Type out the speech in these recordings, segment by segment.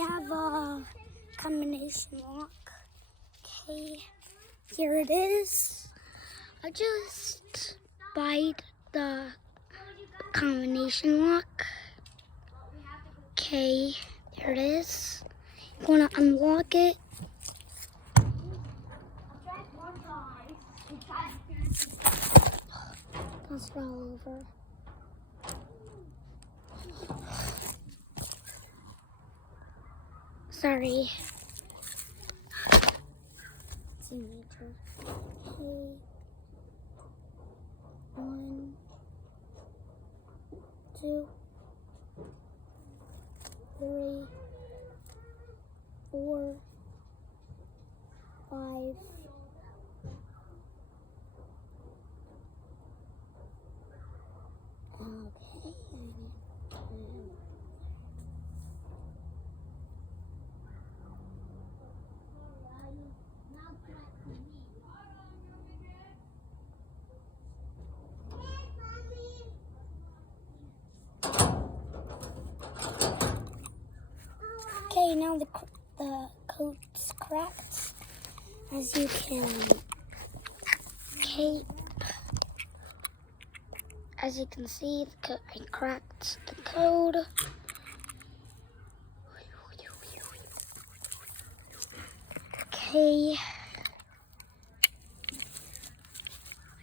have a combination lock. Okay, here it is. I just bite the combination lock. Okay, there it is. You want to unlock it. That's all over. Sorry. Teenager. Okay. 1, 2, 3, 4, 5. Okay. Okay, now the coat's cracked, as you can as you can see, I cracked the code. Okay,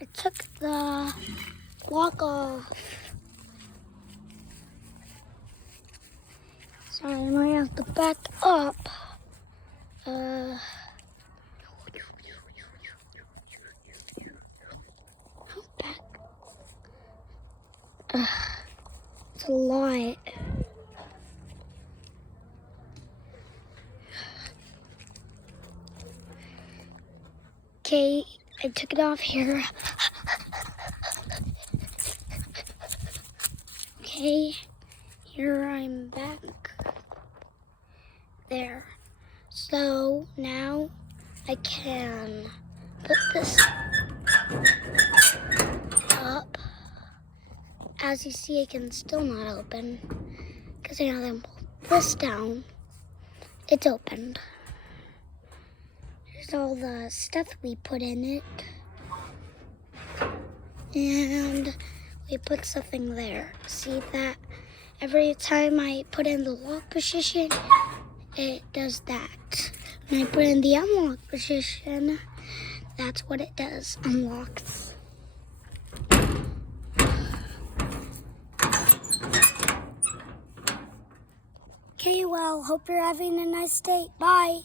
I took the lock off. Sorry, I might have to back up. It's a lot. Okay, I took it off here. Okay, here I'm back. There. So now I can put this up. As you see, it can still not open because I now then pull this down. It's opened. Here's all the stuff we put in it. And we put something there. See that? Every time I put in the lock position, it does that. When I put in the unlock position, that's what it does, unlocks. Okay, well, hope you're having a nice day. Bye.